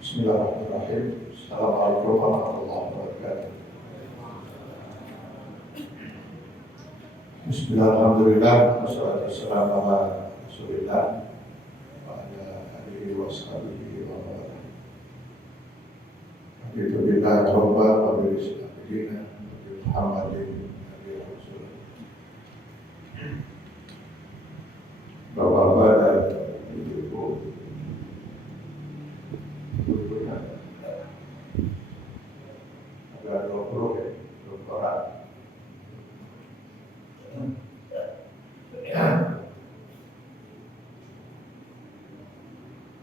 Bismillahirrahmanirrahim. Assalamualaikum warahmatullahi wabarakatuh. Bismillahirrahmanirrahim. Wassalatu wassalamu ala Rasulillah wa ala alihi wa sahbihi wa man walah. Alhamdulillah rabba wa bil islamiina wa bi Muhammadin nabi rasul. Bapak-bapak dan ibu-ibu, ada 20 orang.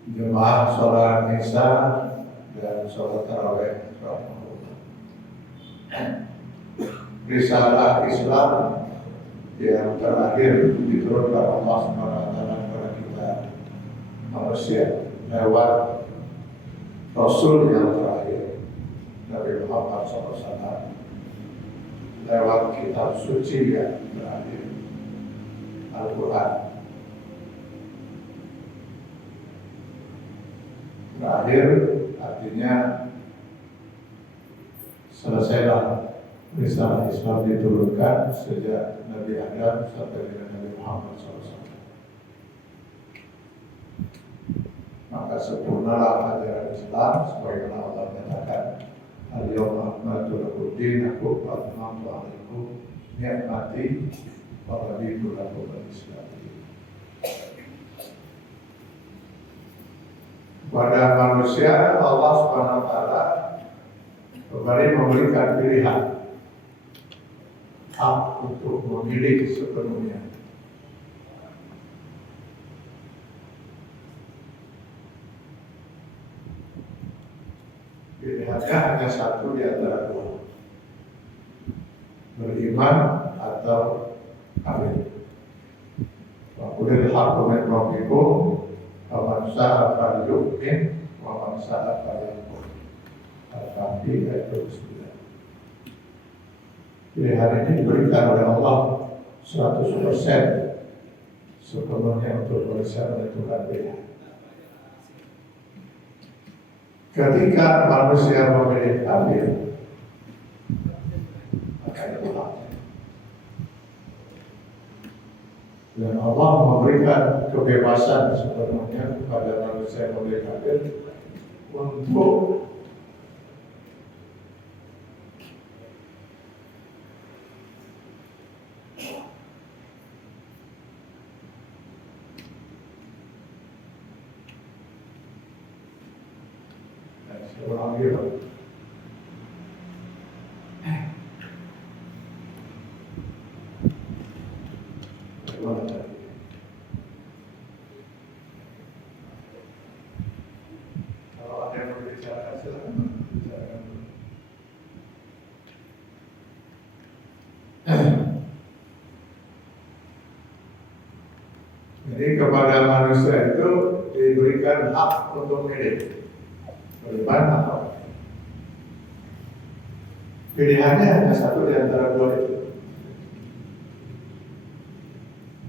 Jemaah sholat Isya dan sholat tarawih. Risalah Islam yang terakhir diturunkan Allah SWT kepada kita manusia lewat Rasul yang terakhir Nabi Muhammad SAW, lewat kitab suci yang terakhir Al-Quran. Terakhir artinya selesailah risalah Islam diturunkan sejak Nabi Adam sampai dengan Nabi Muhammad SAW. Maka sempurnalah ajaran Islam sebagaimana Allah menyatakan, Al-yawma akmaltu lakum dinakum wa atmamtu alaikum ni'mati wa raditu lakum al-Islam. Kepada manusia Allah Subhanahu wa taala kembali memberikan pilihan, hak untuk memilih sepenuhnya. Pilihannya hanya satu di antara dua, beriman atau kafir. Wa qulil haqqu min rabbikum faman syaa'a falyu'min wa man syaa'a falyakfur. Al-Kahfi ayat 29. Pilihan ini diberikan oleh Allah 100% sepenuhnya untuk bisa menentukan pilihan. Ketika manusia memilih kafir, maka itu haknya. Dan Allah memberikan kebebasan sepenuhnya kepada manusia yang memilih kafir untuk orang dia kalau ada yang berbicara silakan bicarakan. Jadi kepada manusia itu diberikan hak untuk memilih beriman atau pilihannya hanya satu di antara dua itu.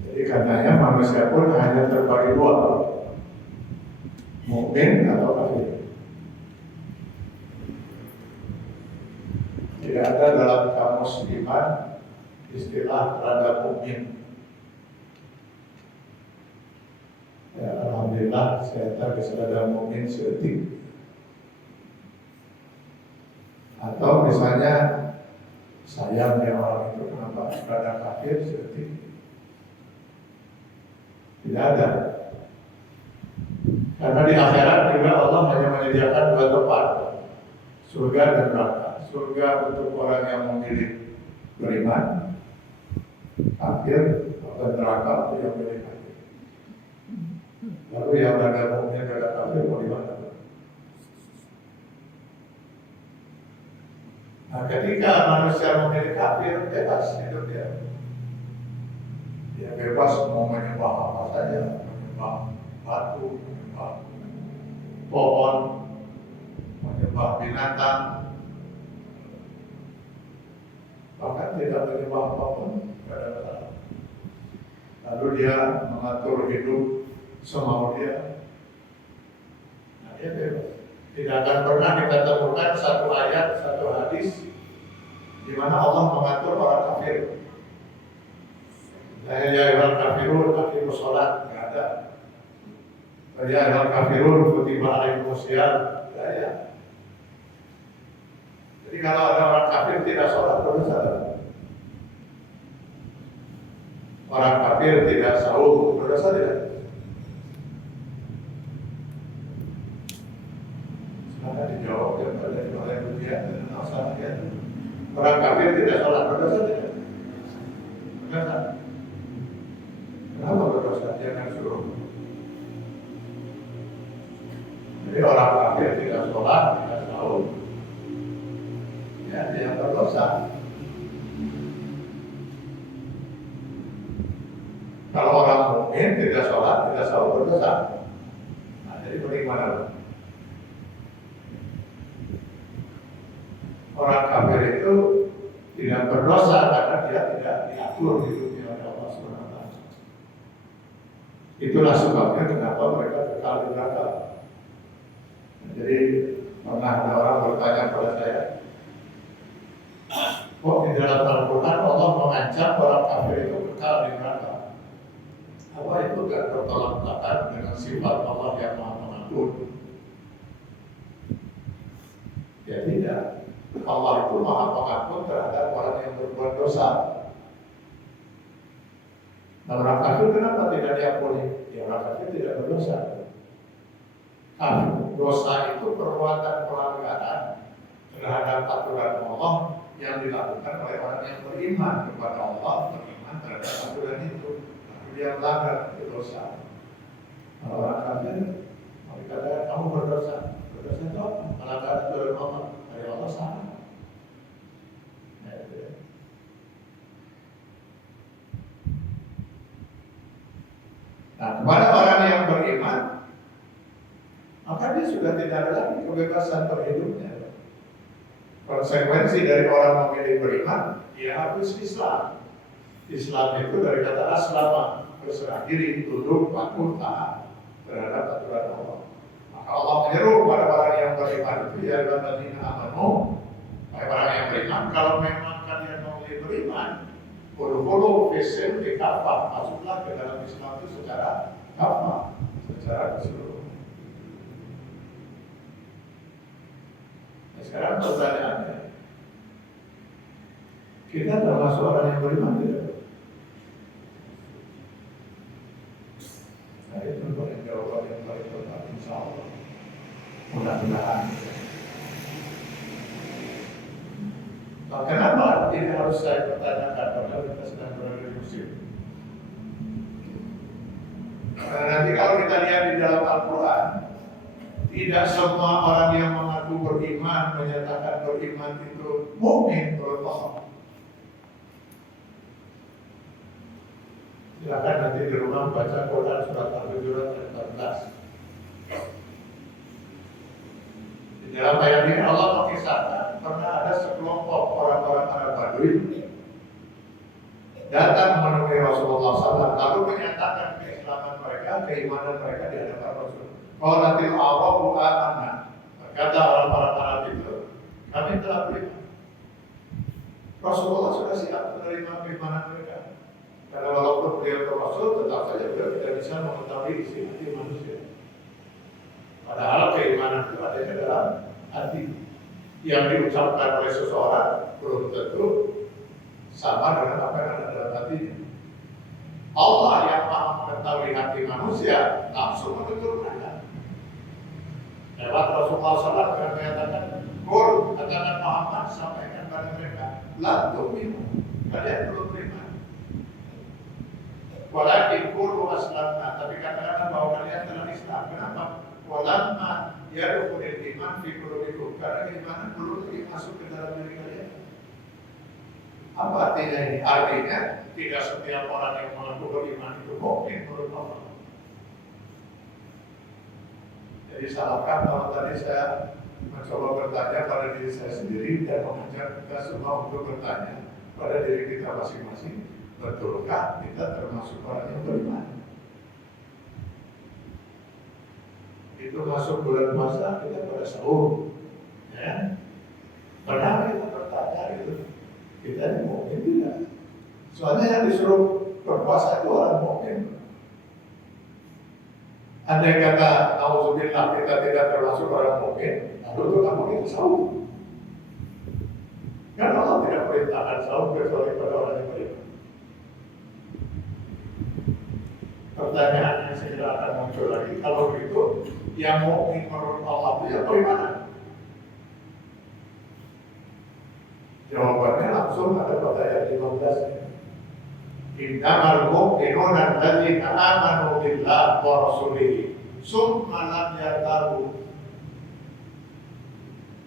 Jadi karenanya manusia pun hanya terbagi dua, mukmin atau kafir. Tidak ada dalam kamus iman istilah terhadap mukmin. Ya, alhamdulillah saya tahu ada mukmin seetik. Atau misalnya sayangnya orang itu kenapa pada kafir seperti itu? Tidak ada. Karena di akhirat juga Allah hanya menyediakan dua tempat, surga dan neraka. Surga untuk orang yang memilih beriman, kafir, dan neraka untuk yang memilih kafir. Lalu yang ada mukmin dan ada kafir mau di mana? Nah, ketika manusia memilih kafir, bebas hidup dia. Dia bebas mau menyembah apa saja, menyembah batu, menyembah pohon, menyembah binatang, bahkan tidak menyembah apapun, tidak ada masalah. Lalu dia mengatur hidup semau dia. Nah, dia bebas. Tidak akan pernah kita temukan satu ayat, satu hadis di mana Allah mengatur orang kafir. Ya ayyuhal kafirun aqimus shalah, enggak ada. Ya ayyuhal kafirun kutiba alaikumus syiyam, enggak ada. Jadi kalau ada orang kafir tidak sholat berdosa. Orang kafir tidak sahur berdosa tidak? Silakan dijawab yang dari oleh ujian dan masalah ya. Orang kafir tidak sholat berdosa tidak? Berdosa. Kenapa berdosa? Jangan suruh. Jadi orang kafir tidak sholat, tidak sahur, ya dia berdosa. Kalau orang mukmin tidak sholat, tidak sahur berdosa. Nah, jadi bagaimana? Orang kafir itu tidak berdosa karena dia tidak diatur hidupnya oleh Allah SWT. Itulah sebabnya kenapa mereka kekal di neraka. Jadi pernah ada orang bertanya kepada saya, kok di dalam Al-Quran Allah mengancam orang kafir itu kekal di neraka? Apa itu kan bertolak belakang dengan sifat Allah yang Maha Pengampun? Ya tidak. Allah itu Maha Pengampun terhadap orang yang berbuat dosa. Nah, orang kafir kenapa tidak diampuni? Ya orang kafir tidak berdosa. Dosa itu perbuatan pelanggaran terhadap aturan Allah yang dilakukan oleh orang yang beriman kepada Allah, beriman terhadap aturan itu. Dia melanggar itu dosa. Kalau orang kafir, mereka katakan kamu berdosa. Berdosa itu apa? Melanggar aturan Allah. Dari Allah sama. Nah, kepada orang yang beriman, maka dia sudah tidak ada lagi kebebasan berhidupnya. Konsekuensi dari orang memilih beriman, dia harus Islam. Islam itu dari kata aslama, berserah diri, tunduk, patuh, taat terhadap aturan Allah. Maka Allah menyeru kepada orang yang beriman itu, ya alladzina amanu, orang yang beriman, kalau memang kalian memilih beriman, bulu-bulu fisik di kafah, masuklah ke dalam Islam itu secara kafah, secara keseluruhan. Sekarang pertanyaannya, kita termasuk orang yang beriman tidak? Nah, itu paling jawaban yang paling tepat, insya Allah. Mudah-mudahan. Nah, kenapa ini harus saya pertanyakan padahal kita sedang berada di musim? Karena nanti kalau kita lihat di dalam Al-Quran, tidak semua orang yang mengaku beriman, menyatakan beriman itu mukmin menurut Allah. Silakan nanti di rumah baca Quran surat Al-Hujurat ayat 14. Di dalam ayat ini Allah mengisahkan pernah ada sekelompok orang-orang Arab Badui datang menemui Rasulullah SAW lalu menyatakan keislaman mereka, keimanan mereka di hadapan Rasul. Qalatil Arabu amanna. Berkata orang-orang Arab itu, kami telah beriman. Rasulullah sudah siap menerima keimanan mereka. Karena walaupun beliau ke Rasul, tetap saja beliau tidak bisa mengetahui isi hati manusia. Padahal keimanan itu ada di dalam hati. Yang diucapkan oleh seseorang belum tentu sama dengan apa yang ada dalam hatinya. Allah yang maha mengetahui hati manusia langsung menegur mereka. Lewat Rasulullah SAW yang menyatakan, Qul, katakan Muhammad, sampaikan kepada mereka, la tu'minu, kalian belum beriman. Walakin qulu aslamna, tapi katakan bahwa kalian telah Islam. Kenapa? Walamma yadkhulul iman fi qulubikum, karena keimanan belum masuk ke dalam diri kalian. Apa artinya ini? Artinya tidak setiap orang yang mengaku beriman itu mukmin menurut Allah. Jadi salahkan kalau tadi saya mencoba bertanya pada diri saya sendiri dan mengajak kita semua untuk bertanya pada diri kita masing-masing, betulkah kita termasuk orang yang beriman? Di Begitu masuk bulan puasa kita pada sahur, ya. Pernah kita bertanya gitu, kita ini mukmin tidak? Soalnya yang disuruh berpuasa itu orang mukmin. Andai kata nauzubillah kita tidak termasuk orang mukmin, lalu itu kamu itu sahur. Karena Allah tidak perintahkan sahur kecuali pada orang yang beriman. Pertanyaan yang segera akan muncul lagi, kalau begitu yang mukmin menurut Allah itu ya bagaimana? Jawabannya langsung ada pada ayat 15. Innamal mu'minuna alladzina amanu billahi wa rasulihi tsumma lam yartabu.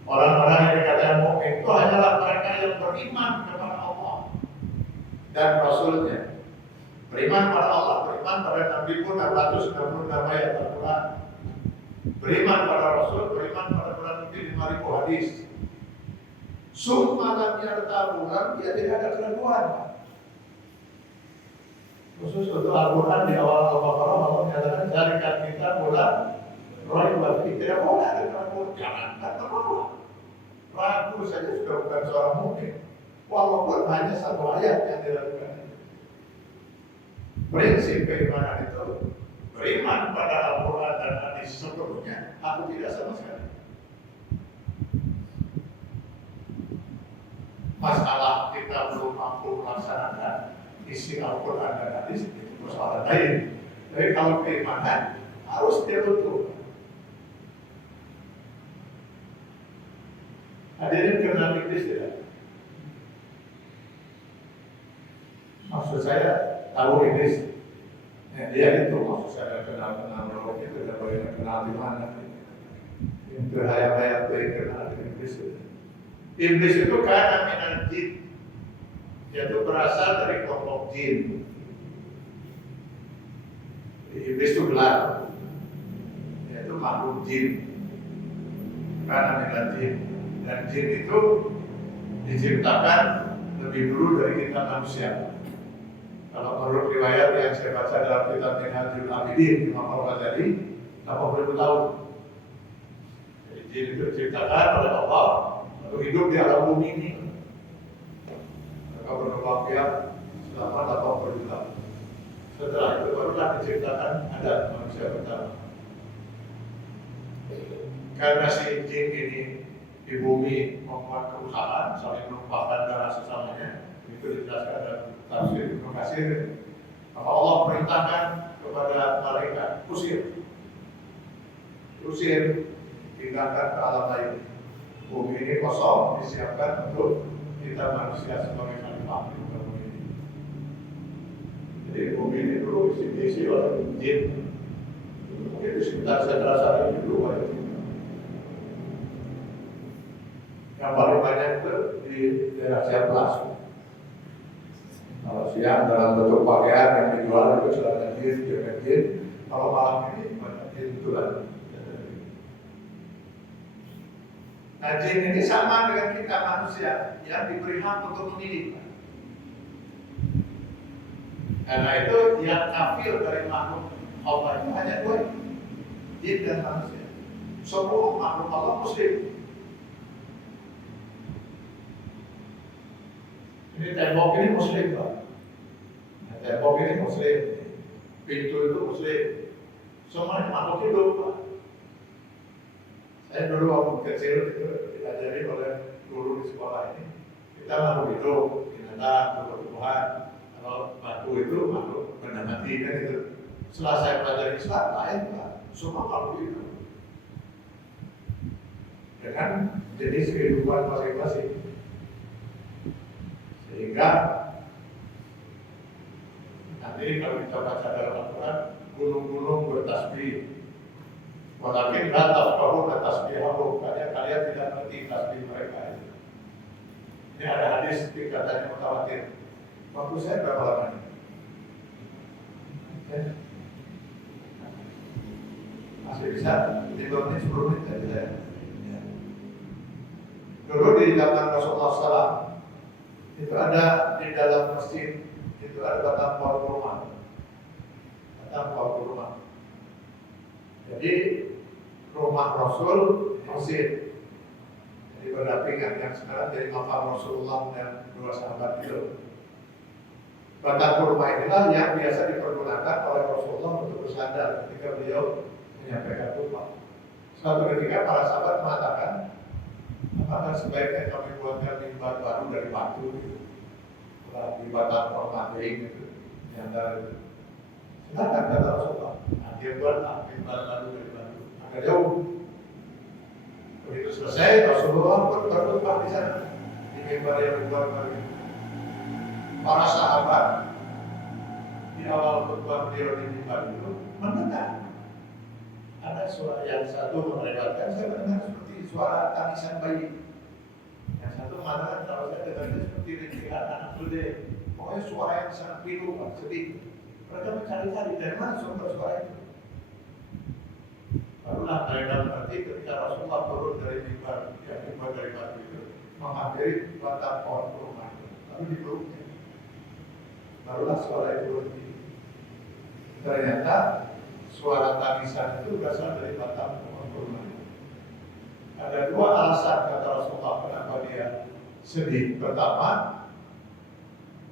Orang-orang yang dikatakan mukmin itu hanyalah mereka yang beriman kepada Allah dan Rasulnya. Beriman pada Allah, beriman pada Nabi pun 666 ayat Al-Quran. Beriman pada Rasul, beriman pada Quran lebih 5.000 hadis. Tsumma lam yartabu, lalu dia tidak ada keraguan. Khusus untuk Al-Quran di awal Al-Baqarah Allah menyatakan jadikan kita bulan roh berarti tidak boleh ada keraguan, jangan terlalu ragu saja sudah bukan seorang mukmin, walaupun hanya satu ayat yang dilakukan. Prinsip keimanan itu beriman pada Al-Quran dan hadis sebelumnya, aku tidak sama sekali. Masalah kita belum mampu melaksanakan isi Al-Quran dan hadis itu persoalan lain. Tapi kalau keimanan harus diutuh. Hadirin kenal Iblis tidak? Maksud saya tahu Iblis. Dia itu maksud saya kenal roh itu tidak boleh kenal di mana. Itu hayat-hayat yang kenal Iblis. Iblis itu karena minal jin. Yaitu berasal dari kelompok jin. Iblis itu gelar, yaitu makhluk jin, karena minal jin. Dan jin itu diciptakan lebih dulu dari kita manusia. Kalau menurut riwayat yang saya baca dalam kitab Minhajul Abidin Imam Al-Ghazali, 80 tahun. Jadi jin itu diciptakan oleh Allah untuk hidup di alam bumi ini. Mereka berkembang biak selama 80 tahun. Setelah itu barulah diciptakan ada manusia pertama. Karena si jin ini di bumi membuat kerusakan, saling menumpahkan darah sesamanya, itu dijelaskan dalam tafsir Ibnu Katsir. Maka Allah perintahkan kepada malaikat, usir, pindahkan ke alam lain. Bumi ini kosong, disiapkan untuk kita manusia sebagai khalifah di bumi ini. Jadi bumi ini dulu diisi oleh jin. Mungkin di sekitar saudara-saudara dulu ada. Yang paling banyak itu di daerah Ciamplas. Kalau siang dalam bentuk pakaian yang dijual itu celana jin, jaket jin. Kalau malam ini banyak jin tulen. Nah, jin ini sama dengan kita manusia yang diberi hak untuk memilih. Karena itu yang kafir dari makhluk Allah itu hanya dua, jin dan manusia. Semua makhluk Allah muslim. Ini tembok ini muslim, Pak. Nah, tembok ini muslim, pintu itu muslim. Semuanya makhluk hidup, Pak. Saya dulu waktu kecil itu diajari oleh guru di sekolah ini. Kita makhluk hidup, binatang, tumbuh-tumbuhan. Kalau batu itu makhluk benda mati kan itu. Setelah saya pelajari Islam lain, Pak. Semua makhluk hidup. Dengan jenis kehidupan masing-masing. Sehingga nanti kalau kita baca dalam Al-Quran, gunung-gunung bertasbih. Walakin la tafqahuna tasbihahum, kalian tidak mengerti tasbih mereka itu. Ini ada hadis tingkatannya mutawatir. Waktu saya berapa lama ini? Masih bisa 5 menit, 10 menit saja saya. Dulu di zaman Rasulullah SAW itu ada di dalam masjid itu ada batang pohon kurma. Batang pohon kurma. Jadi rumah Rasul Mesir. Jadi berdampingan yang sekarang jadi makam Rasulullah dan dua sahabat itu. Batang kurma inilah yang biasa dipergunakan oleh Rasulullah untuk bersandar ketika beliau menyampaikan khutbah. Suatu ketika para sahabat mengatakan, apakah sebaiknya kami buatkan mimbar baru dari batu gitu, di batang kurma gitu, yang dari silakan kata Rasulullah. Nah, dia buatlah mimbar baru dari batu, agak jauh. Begitu selesai, Rasulullah berkhutbah di sana di mimbar yang dibuat baru. Para sahabat di awal khutbah beliau di mimbar itu mendengar ada suara yang satu melewatkan, saya mendengar seperti suara tangisan bayi. Yang satu mengatakan kalau saya dengarnya seperti rintihan anak muda. Pokoknya suara yang sangat pilu, sedih. Mereka mencari-cari dari mana sumber suara itu. Barulah mereka mengerti ketika Rasulullah turun dari mimbar yang dibuat dari batu itu, menghampiri batang pohon kurma itu, lalu dipeluknya. Barulah suara itu berhenti. Ternyata suara tangisan itu berasal dari batang pohon kurma. Ada dua alasan kata Rasulullah kenapa dia sedih. Pertama,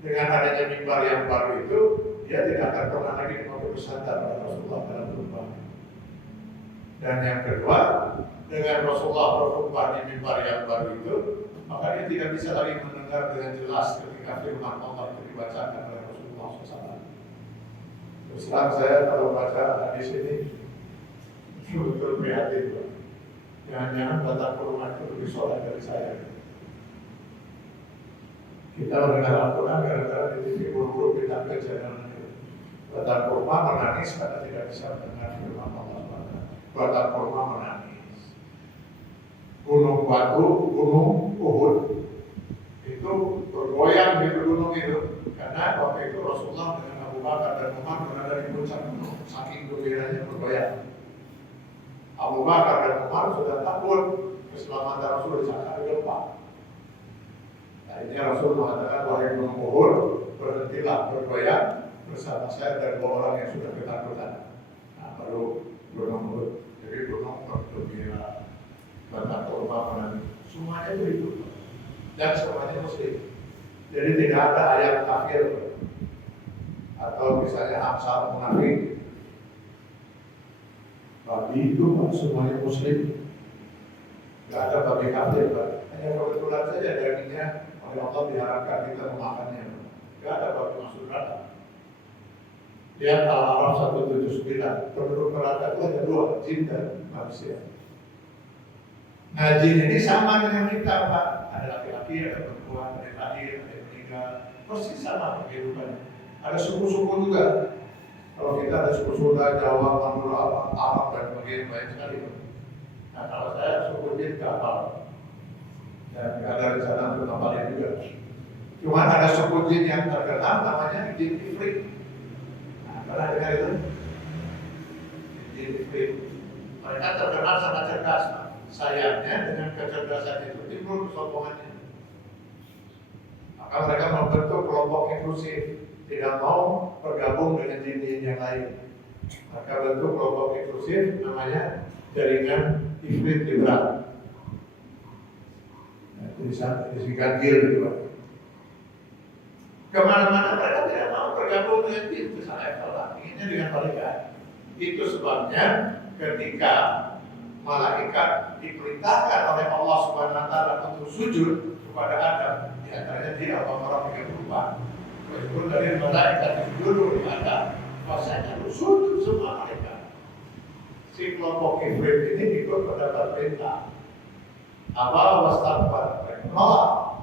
dengan adanya mimbar yang baru itu, dia tidak akan pernah lagi dipakai bersandar oleh Rasulullah dalam khutbah. Dan yang kedua, dengan Rasulullah berkhutbah di mimbar yang baru itu, maka dia tidak bisa lagi mendengar dengan jelas ketika firman Allah itu dibacakan oleh Rasulullah SAW. Terus terang saya kalau baca hadis ini betul-betul prihatin. Jangan-jangan batang kurma itu lebih soleh dari saya. Kita mendengar Al-Quran gara-gara di TV buru-buru kita ke channel itu. Batang kurma menangis karena tidak bisa mendengar firman Allah. Batang kurma menangis. Gunung batu, gunung Uhud itu bergoyang di gunung itu karena waktu itu Rasulullah dengan Abu Bakar dan Umar berada di puncak gunung, saking gembiranya bergoyang. Abu Bakar dan Umar sudah takut keselamatan Rasul disangka gempa. Akhirnya Rasul mengatakan, wahai gunung Uhud, berhentilah bergoyang bersama saya dan dua orang yang sudah ketakutan. Nah, baru gunung Uhud. Jadi gunung bergembira, batang kurma menangis. Semuanya itu hidup dan semuanya muslim. Jadi tidak ada ayat kafir atau misalnya Amsal munafik. Babi itu semuanya muslim. Tidak ada babi kafir, hanya kebetulan saja dagingnya oleh Allah diharapkan kita memakannya. Tidak ada babi masuk neraka. Lihat Al-Araf 179, penduduk neraka itu hanya dua, jin dan manusia. Nah, jin ini sama dengan kita, Pak. Ada laki-laki, ada perempuan, ada yang lahir, ada yang meninggal. Persis sama kehidupannya. Ada suku-suku juga. Kalau kita ada suku Sunda, Jawa, Madura, Arab, dan bagian banyak sekali. Nah, kalau saya suku jin kapal. Dan ada rencana untuk kapalnya juga. Cuma ada suku jin yang terkenal namanya jin Ifrit. Nah, pernah dengar itu? Jin Ifrit. Mereka terkenal sangat cerdas, Pak. Sayangnya dengan kecerdasan itu timbul kesombongannya. Maka mereka membentuk kelompok inklusif, tidak mau bergabung dengan jin-jin yang lain. Maka bentuk kelompok inklusif namanya jaringan Ifrit liberal. Nah, disingkat GIL gitu, Pak. Kemana-mana mereka tidak mau bergabung dengan jin, misalnya kalau inginnya dengan malaikat. Itu sebabnya ketika malaikat diperintahkan oleh Allah Subhanahu wa taala untuk sujud kepada Adam, di antaranya dia Al-Baqarah 34. Itu dari malaikat dulu di Adam, bahasanya sujud semua malaikat. Si kelompok Ifrit ini ikut mendapat perintah. Apa wastakbar, menolak.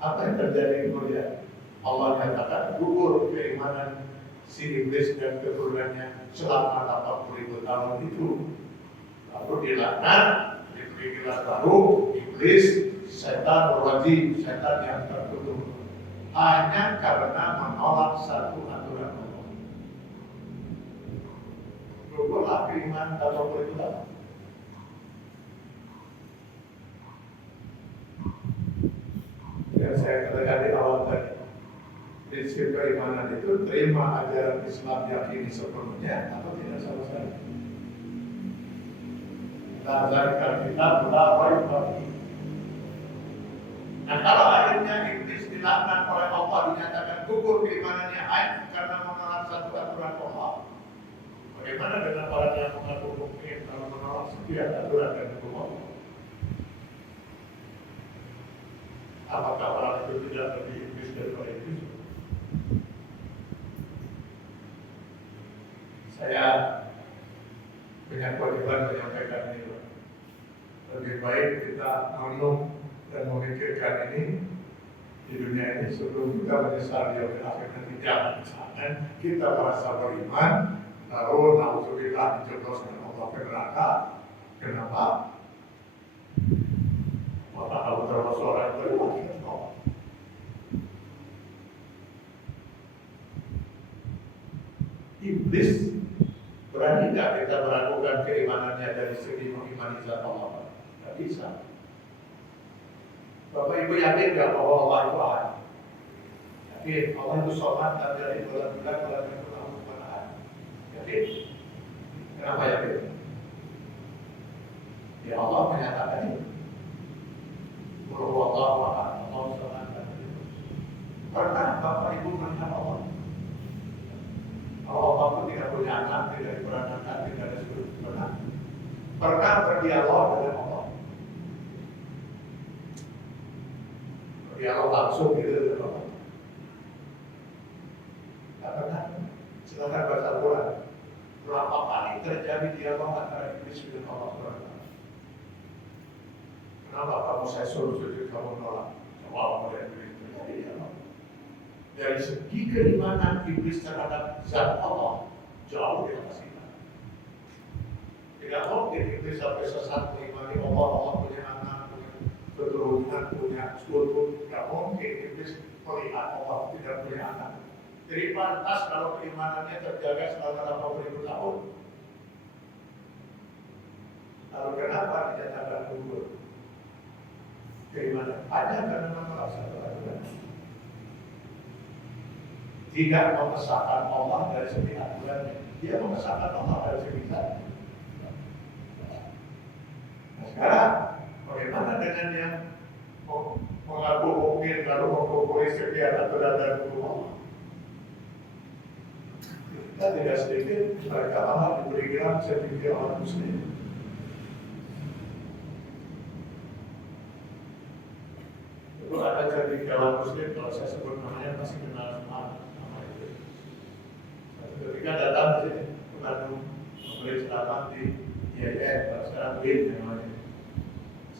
Apa yang terjadi kemudian? Allah nyatakan gugur keimanan si iblis dan keturunannya selama 80.000 tahun itu. Lalu dilaknat, diberi gelar baru, iblis, setan berwajib, setan yang tertutup. Hanya karena menolak satu aturan Allah. Gugurlah keimanan 80.000 tahun. Yang saya katakan di awal tadi, prinsip keimanan itu terima ajaran Islam yakini sepenuhnya atau tidak sama sekali. Nazarkan kita berapa. Nah kalau akhirnya iblis dilaknat oleh Allah, dinyatakan gugur keimanannya hanya karena menolak satu aturan Allah. Bagaimana dengan orang yang mengaku mukmin kalau menolak setiap aturan dan hukum Allah? Apakah orang itu tidak lebih iblis daripada iblis? Saya punya kewajiban menyampaikan ini. Lebih baik kita merenung dan memikirkan ini di dunia ini sebelum kita menyesal di akhir nanti. Jangan kita merasa beriman lalu na'udzubillah dijodohkan Allah ke neraka. Kenapa? Maka kalau termasuk orang yang beriman kita tahu. Iblis berani tidak kita meragukan keimanannya dari segi mengimani zat Allah? Tidak bisa. Bapak Ibu yakin nggak bahwa Allah itu ahad? Yakin Allah itu sholat dan dari bulan-bulan itu tahu kemana? Yakin? Kenapa yakin? Ya Allah menyatakan ini. Bahwa Allah ahad, Allah sholat dan dari. Pernah Bapak Ibu melihat Allah? Allah pun tidak punya anak, tidak diperankan, tidak ada sudut benar. Pernah berdialog dengan Allah? Berdialog langsung gitu dengan Allah? Tidak pernah. Silakan baca Al-Quran. Berapa kali terjadi dialog antara iblis dengan Allah SWT? Kenapa kamu saya suruh sujud kamu nolak? Jawab oleh iblis terjadi dialog. Dari segi keimanan iblis terhadap zat Allah jauh di atas kita. Tidak mungkin iblis sampai sesat mengimani Allah, Allah punya anak, punya keturunan, punya sekutu. Tidak mungkin iblis melihat Allah tidak punya anak. Jadi pantas kalau keimanannya terjaga selama 80.000 tahun. Lalu kenapa dinyatakan gugur keimanan? Hanya karena menolak satu aturan. Tidak mengesahkan Allah dari segi aturannya, dia mengesahkan Allah dari segi zat. Nah sekarang, bagaimana dengan yang mengaku mukmin lalu mengkufuri sekian aturan dan hukum Allah? Kita tidak sedikit mereka malah diberi gelar sertifikat orang Muslim. Itu ada sertifikat orang Muslim, kalau saya sebut namanya masih kenal semua. Ketika datang ke sini, ke Bandung, memberi ceramah di IAIN, sekarang BIN namanya.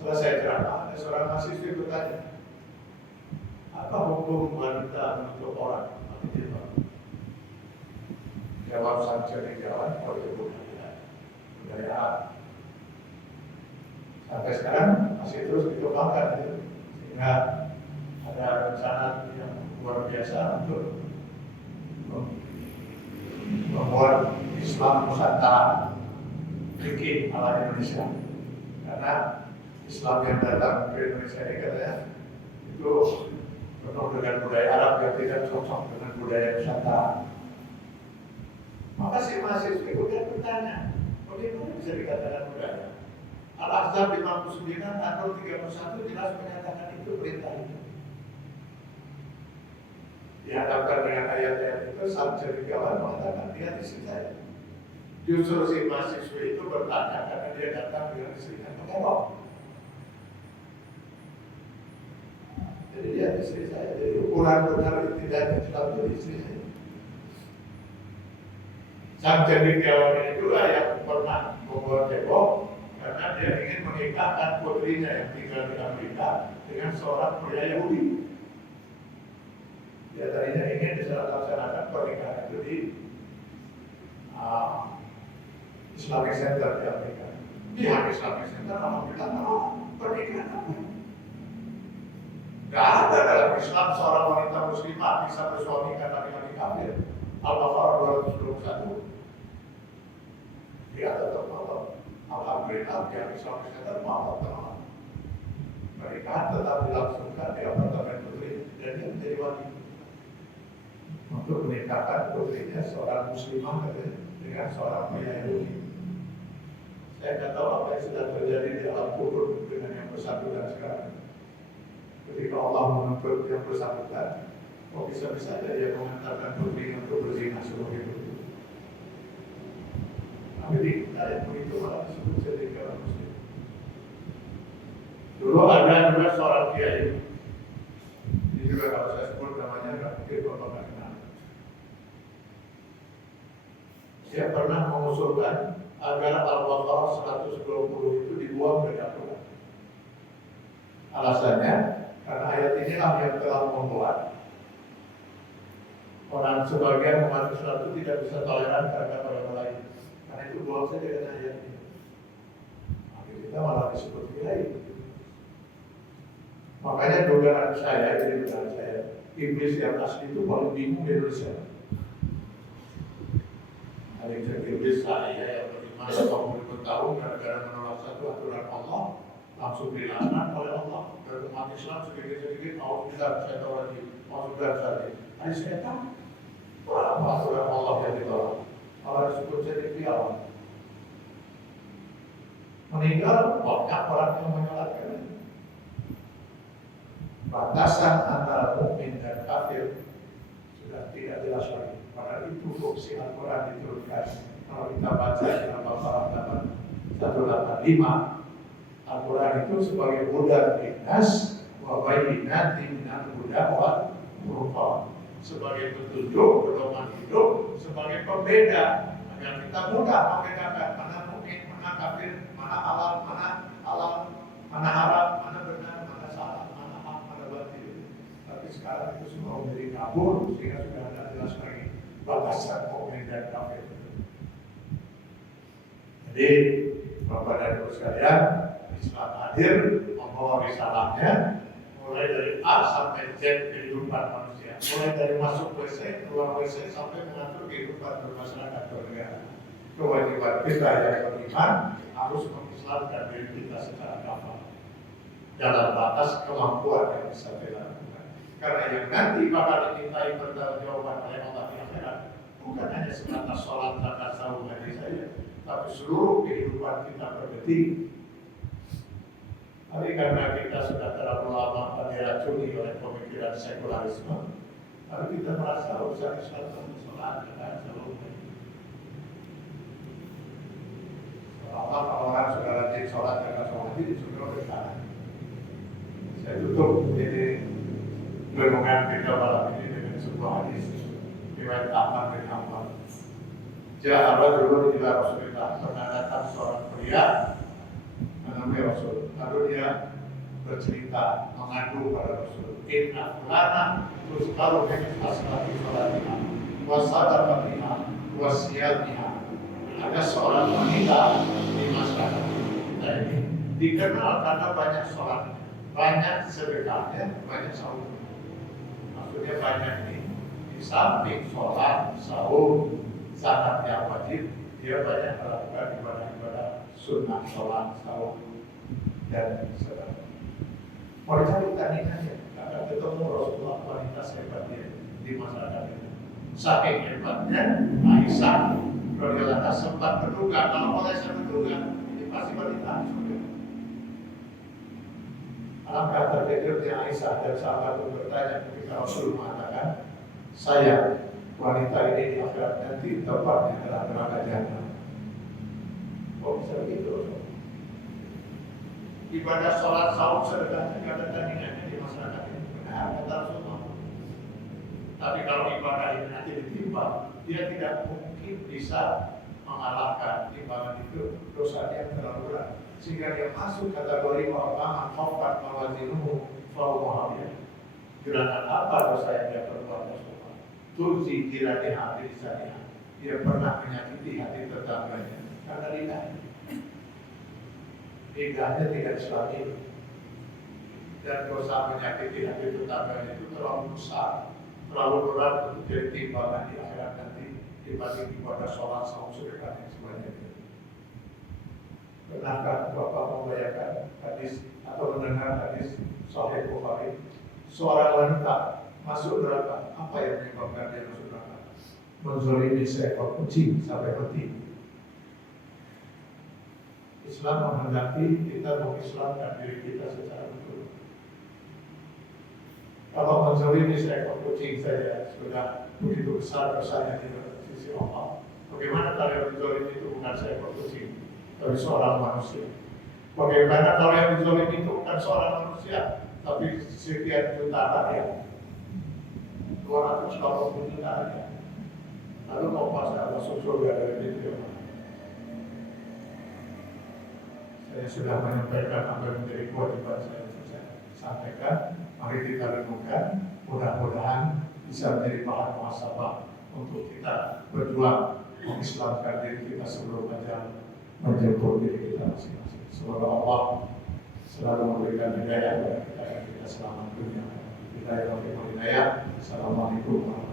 Selesai ceramah, ada seorang mahasiswa bertanya, apa hukum wanita menutup orang? Jawab saja di jalan, kalau itu budaya Arab. Sampai sekarang masih terus dikembangkan, sehingga ada rencana yang luar biasa untuk membuat Islam Nusantara bikin ala Indonesia. Karena Islam yang datang ke Indonesia ini katanya itu penuh dengan budaya Arab yang tidak cocok dengan budaya Nusantara. Maka si mahasiswa kemudian bertanya, bagaimana bisa dikatakan budaya? Al-Ahzab 59 atau 31 jelas menyatakan itu perintah itu. Dihadapkan dengan ayat-ayat itu, sang cerikawan mengatakan dia istri saya. Justru si mahasiswa itu bertanya karena dia datang dengan istrinya mengelok. Jadi dia istri saya. Jadi ukuran benar tidak Islam itu istri saya. Sang cerikawan ini juga yang pernah membuat cebok karena dia ingin menikahkan putrinya yang tinggal di Amerika dengan seorang pria Yahudi. Dia tadinya ingin dilaksanakan pernikahan itu di Islamic Center di Amerika. Di Islamic Center, alhamdulillah menolak pernikahan apa? Gak ada dalam Islam seorang wanita muslimah bisa bersuamikan laki-laki kafir. Al-Baqarah 221. Dia tetap menolak. Alhamdulillah di Islamic Center menolak. Pernikahan tetap dilangsungkan di apartemen putri dan dia menjadi wali. untuk menikahkan putrinya seorang muslimah dengan seorang pria Yahudi. Saya nggak tahu apa yang sedang terjadi di alam kubur dengan yang bersangkutan sekarang. Ketika Allah menuntut yang bersangkutan, kok bisa-bisa saja dia mengantarkan putrinya untuk berzina sebagai itu. Amerika yang begitu malah disebut sebagai orang muslim. Dulu ada juga seorang kiai, ini juga kalau saya sebut namanya nggak mungkin bapak nggak kenal. Dia pernah mengusulkan agar Al-Baqarah 120 itu dibuang dari Al-Quran. Alasannya, karena ayat inilah yang telah membuat orang sebagian umat Islam itu tidak bisa toleran terhadap orang lain. Karena itu buang saja dengan ayat ini. Maka kita malah disebut kiai. Makanya dugaan saya, jadi dugaan saya, iblis yang asli itu paling bingung di Indonesia. Ada yang jadi iblis saya yang beriman 20 tahun gara-gara menolak satu aturan Allah, langsung dilaknat oleh Allah. Dan umat Islam sedikit-sedikit mau tidak saya tahu lagi, mau sudah saja. Ada setan, apa aturan Allah yang ditolak? Allah disebut jadi piawan. Meninggal banyak orang yang menyalahkan. Batasan antara mukmin dan kafir sudah tidak jelas lagi. Padahal itu fungsi Al-Quran diturunkan. Kalau kita baca di Al-Baqarah 185, Al-Quran itu sebagai hudan linnas wa bayyinatin minal huda wal furqan, sebagai petunjuk pedoman hidup, sebagai pembeda agar kita mudah membedakan mana mukmin, mana kafir, mana halal, mana haram, mana benar, mana salah, mana hak, mana batil. Tapi sekarang itu semua menjadi kabur sehingga sudah tidak jelas lagi batasan mukmin dan kafir. Jadi Bapak dan Ibu sekalian, Islam hadir membawa risalahnya mulai dari A sampai Z kehidupan manusia, mulai dari masuk WC, keluar WC sampai mengatur kehidupan bermasyarakat bernegara. Kewajiban kita yang beriman harus mengislamkan diri kita secara kafah dalam batas kemampuan yang bisa kita lakukan. Karena yang nanti bakal dimintai pertanggungjawaban oleh Allah di akhirat bukan hanya sebatas sholat, zakat, saum, haji saja, tapi seluruh kehidupan kita berdetik. Tapi karena kita sudah terlalu lama diracuni oleh pemikiran sekularisme, lalu kita merasa urusan Islam itu sholat, zakat, saum. Seolah kalau orang sudah rajin sholat, zakat, saum, haji disuruh bersalah. Saya tutup ini renungan kita malam ini dengan sebuah hadis riwayat Ahmad bin Hanbal. Ja'a dulu ila Rasulullah, pernah datang seorang pria menemui Rasul. Lalu dia bercerita mengadu pada Rasul. Inna fulana tuzkaru min asnafi salatiha wa sadaqatiha wa siyamiha. Ada seorang wanita di masyarakat kita ini dikenal karena banyak sholat, banyak sedekahnya, banyak saum. Maksudnya banyak ini di samping sholat, saum, zakat yang wajib, dia banyak melakukan ibadah-ibadah sunnah, sholat, saum, dan sedekah. Mau dicari tandingannya, akan ketemu Rasulullah wanita sehebatnya di masyarakat itu. Saking hebatnya, Aisyah radhiyallahu anha sempat menduga, kalau oleh saya menduga, ini pasti wanita surga. Alangkah terkejutnya Aisyah dan sahabat itu bertanya ketika Rasul mengatakan, saya wanita ini di akhirat nanti tempatnya adalah neraka jahanam. Kok bisa begitu? Ibadah sholat, saum, sedekah tidak ada tandingannya di masyarakat ini. Benar kata Rasulullah. Tapi kalau ibadah ini nanti ditimpa, dia tidak mungkin bisa mengalahkan timbangan itu, dosa yang terlalu berat. Sehingga dia masuk kategori wa'aman khafat mawazinuhu fa'umuhamiyah. Gerakan apa dosa yang dia perbuat Rasulullah? Turzi kirani hati disaniha. Dia pernah menyakiti hati tetangganya karena lidahnya. Lidahnya tidak Islami. Dan dosa menyakiti hati tetangganya itu terlalu besar, terlalu berat untuk jadi timbangan di akhirat nanti dibanding ibadah sholat, saum, sedekah yang sebanyak itu. Pernahkah Bapak membayangkan hadis atau mendengar hadis Sahih Bukhari? Seorang wanita masuk neraka, apa yang menyebabkan dia masuk menzolimi seekor kucing sampai mati. Islam menghendaki kita mengislamkan diri kita secara betul. Kalau menzolimi seekor kucing saja sudah begitu besar dosanya di sisi Allah, bagaimana kalau menzolimi itu bukan seekor kucing, tapi seorang manusia? Bagaimana kalau yang dizolimi itu bukan seorang manusia, tapi sekian juta rakyat, 280 juta rakyat? Lalu mau pasal masuk surga dari itu? Saya sudah menyampaikan apa yang menjadi kewajiban saya sampaikan. Mari kita renungkan, mudah-mudahan bisa menjadi bahan muhasabah untuk kita berjuang mengislamkan diri kita sebelum ajal menjemput diri kita masing-masing. Semoga Allah selalu memberikan hidayah kepada kita dan kita selamat dunia. Hidayah. Assalamualaikum warahmatullahi wabarakatuh.